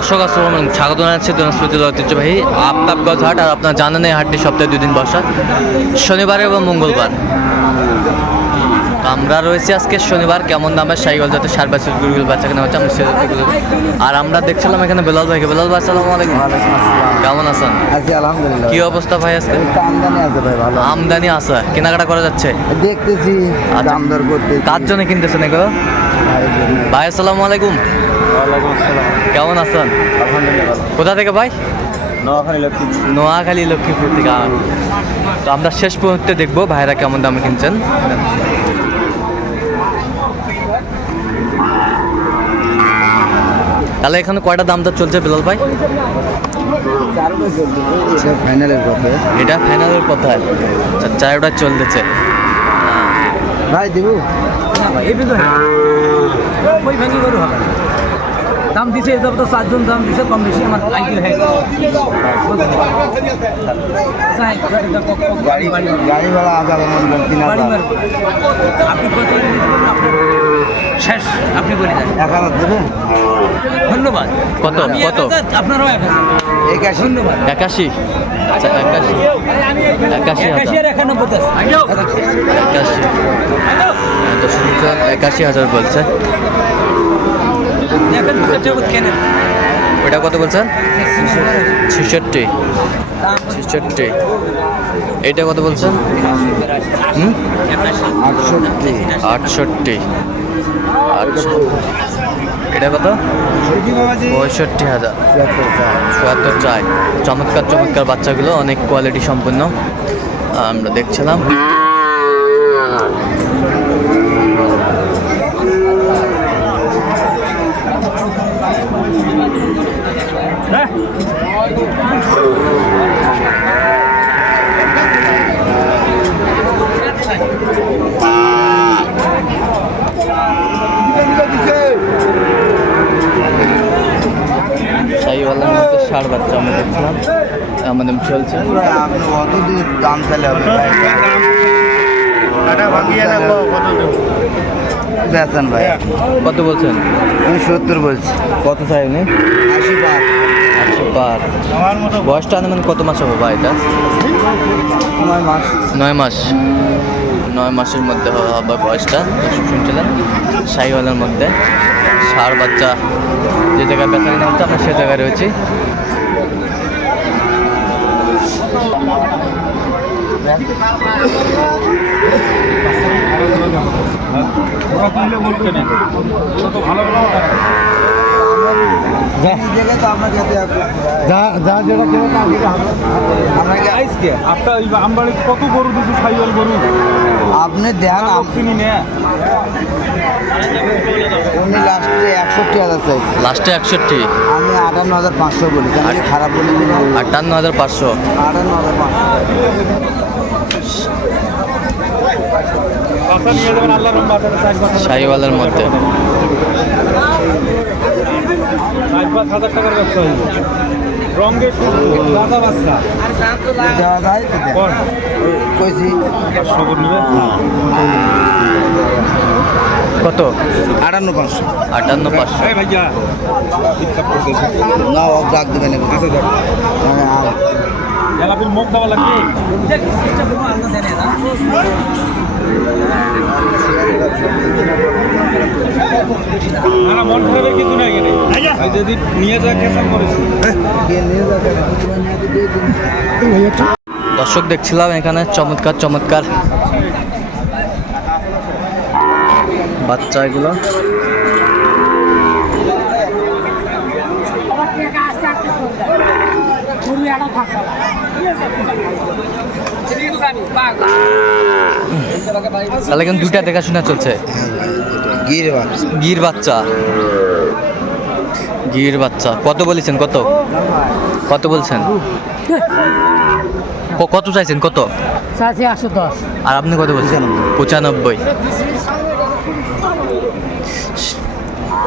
দর্শক আসসালামু আলাইকুম, স্বাগত জানাচ্ছি দিনাজপুর ঐতিহ্যবাহী আফতাবগঞ্জ হাট। আর আপনারা জানেন এই হাটটি সপ্তাহে 2 দিন বসা, শনিবার এবং মঙ্গলবার। আমরা রয়েছি আজকে শনিবার। কেমন দামের সাইকেল যাতে সার বাচ্চা গুরুগুল বাচ্চা কেনা হচ্ছে আমরা সেটা। আর আমরা দেখছিলাম এখানে বেলাল ভাইকে। বেলাল ভাই আসসালামু আলাইকুম। কেমন আছেন? আছি আলহামদুলিল্লাহ। কি অবস্থা ভাই আজকে? আমদানি আছে ভাই, ভালো আমদানি আছে, কেনাকাটা করা যাচ্ছে? দেখতেছি, দাম দর করতে। কার জন্য কিনতেছেন এগুলো? ভাই আসসালামু আলাইকুম। ওয়ালাইকুম আসসালাম। কেমন আছেন? আলহামদুলিল্লাহ। কোথা থেকে ভাই? নোয়াখালী লক্ষ্মীপুর। নোয়াখালী লক্ষ্মীপুর থেকে। তো আমরা শেষ পর্যন্ত দেখবো ভাইরা কেমন দামে কিনছেন। তাহলে এখানে কয়টা দাম দর চলছে বেলাল ভাই? ফাইনালের কথা। এটা ফাইনালের কথা। আচ্ছা, 4টা চলতেছে ভাই দিব দাম দিছে, এটা তো 4জন দাম দিছে, কম বেশি আমার আইডিয়া হয়ে গাড়ি ভাড়া 1000 আপনি কত শেষ আপনি বলে দেন। 1000 দেবেন? ধন্যবাদ। কত কত? আপনারাও 81। ধন্যবাদ। 81। আচ্ছা 81 81 আর 91 81 81,000 বলছে। দেখেন কেনেন ওটা কত বলছেন? 66। এইটা কত বলছেন? 68। এটা কত? 65,000। 74 চাই। চমৎকার চমৎকার বাচ্চাগুলো, অনেক কোয়ালিটি সম্পন্ন আমরা দেখছিলাম। শাহিওয়ালার মধ্যে ষাঁড় বাচ্চা আমরা দেখছিলাম, আমাদের চলছে। আপনি কত দাম চাইলে হবে ভাই? বেচেন ভাই? কত বলছেন? আমি 70 বলছি। কত চাই উনি? 80 বার। 80 পার। বয়সটা আনুমান কত মাস হবে ভাই এটা? 9 মাস। 9 মাস। 9 মাসের মধ্যে হবে বয়সটা। শুনছিলেন শাহিওয়ালার মধ্যে ষাঁড় বাচ্চা। যে জায়গায় বেচা কিনা হচ্ছে আমরা সে জায়গায় রয়েছি। কত গরু দিচ্ছে সাইওয়াল গরু আপনি দেন, চিনি না। উনি লাস্টে 61,000 চাইছে। লাস্টে 61। আমি 58,500 বলি। আমি খারাপ বলি 58,500। 58,500। শাহিওয়ালার মধ্যে 4-5 হাজার টাকার ব্যবসা হইব। রঙের দাদা বাচ্চা দেওয়া যায় তো দেন। কইছি খবর নেবে। কত? 58,500। 58,500। এই ভাইয়া বিখ্যাত করতেছে না, ও ডাক দেবেন। আছে দেখ এলাপির মুখ খাওয়া লাগবে। না মন খারাপের কিছু নাই এখানে। যদি নিয়ে যা কেসা করেছি দর্শক দেখছিলাম এখানে চমৎকার চমৎকার বাচ্চা এগুলো। তাহলে কিন্তু 2টা দেখাশোনা চলছে। গির বাচ্চা। গির বাচ্চা কত বলেছেন? কত কত বলছেন? কত চাইছেন? কত? 810। আর আপনি কত বলছেন? 95।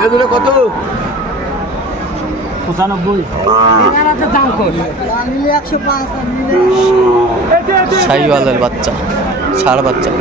এগুলো কত? 95। দাম কত? শাহিওয়ালের বাচ্চা, ষাঁড় বাচ্চা।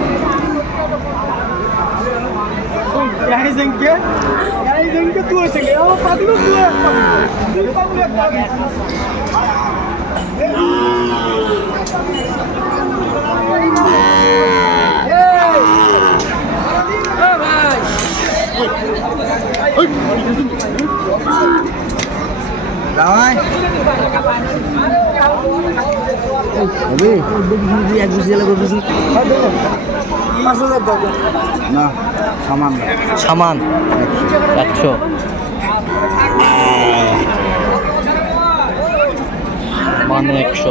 দাওয়াই হবে এক বুঝি গেলে করতেছি না সামান না সামান 100 মানে 100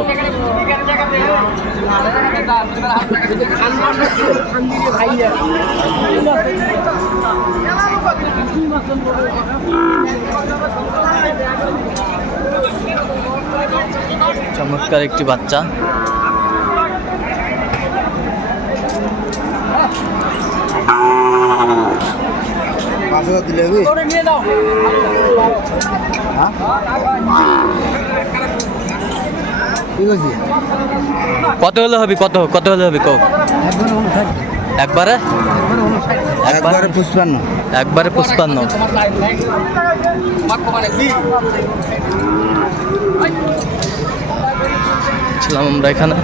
চমৎকার একটি বাচ্চা। দিলে হবে হ্যাঁ ঠিক আছে কত হলে হবে? কত হলে হবে? একবারে একবারে 55 একবারে 55। ছিলাম আমরা এখানে।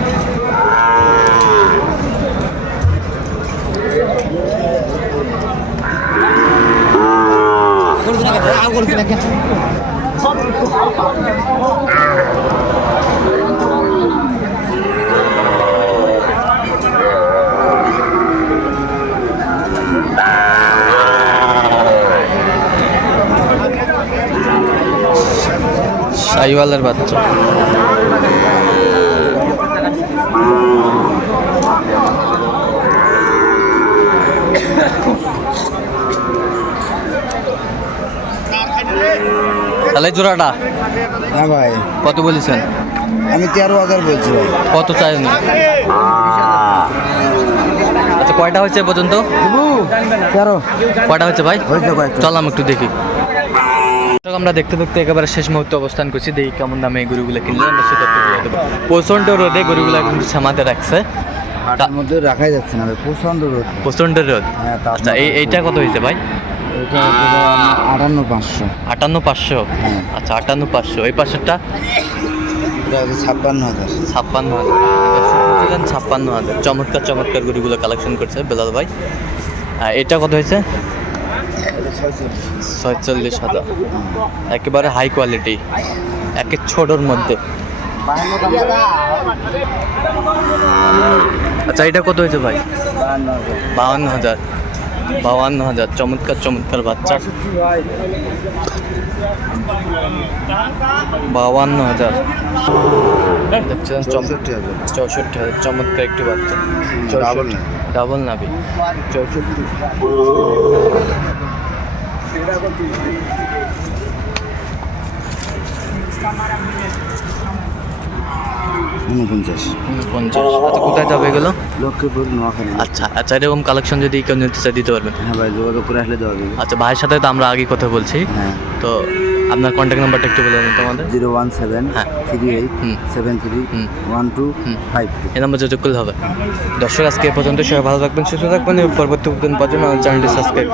শাহিওয়ালের বাচ্চা। তাহলে জোড়াটা হ্যাঁ ভাই কত বলেছেন? আমি 13,000 বলছি ভাই। কত চাই? আচ্ছা কয়টা হয়েছে এ পর্যন্ত? 13 কয়টা হচ্ছে ভাই? হয়েছে কয়েকটা। চল আমি একটু দেখি। আমরা দেখতে দেখতে একেবারে শেষ মুহূর্তে অবস্থান করছি। দেখি কেমন দামে এই গরুগুলো কিনলে আমরা সেটা একটু বলে দেবো। প্রচণ্ড রোদে গরুগুলো কিন্তু সামাতে রাখছে। তার মধ্যে রাখাই যাচ্ছে না ভাই, প্রচন্ড রোদ। প্রচণ্ড রোদ। হ্যাঁ, আচ্ছা এইটা কত হয়েছে ভাই? এটা 58,500। 58,500। হ্যাঁ। আচ্ছা 58,500। এই পাশেরটা এটা হচ্ছে 56,000। 56,000। 56,000। চমৎকার চমৎকার গরুগুলো কালেকশন করছে বেলাল ভাই। এটা কত হয়েছে? 46,000। একেবারে হাই কোয়ালিটি, একে ছোটোর মধ্যে। আচ্ছা এটা কত হয়েছে ভাই? 52,000। 52,000। চমৎকার চমৎকার বাচ্চা। 52,000। দেখছেন 64,000। 64,000। চমৎকার একটি বাচ্চা। ডাবল নাবি। 64। ঊনপঞ্চাশ। 50। আচ্ছা কোথায় যাবে এগুলো? লক্ষ্মীপুর, নোয়াখালী। আচ্ছা আচ্ছা এরকম কালেকশন যদি কেউ নিতে চায় দিতে পারবেন? হ্যাঁ ভাই, যোগাযোগ করে আসলে দেওয়া যাবে। আচ্ছা ভাইয়ের সাথে তো আমরা আগে কথা বলছি। হ্যাঁ। তো আপনার কন্ট্যাক্ট নাম্বারটা একটু বলে দেন তোমাদের। 01738731252। এই নাম্বার যোগাযোগ করলে হবে। দর্শক আজকে এ পর্যন্ত, সবাই ভালো থাকবেন, সুস্থ থাকবেন এবং পরবর্তী পর্যন্ত চ্যানেলটি সাবস্ক্রাইব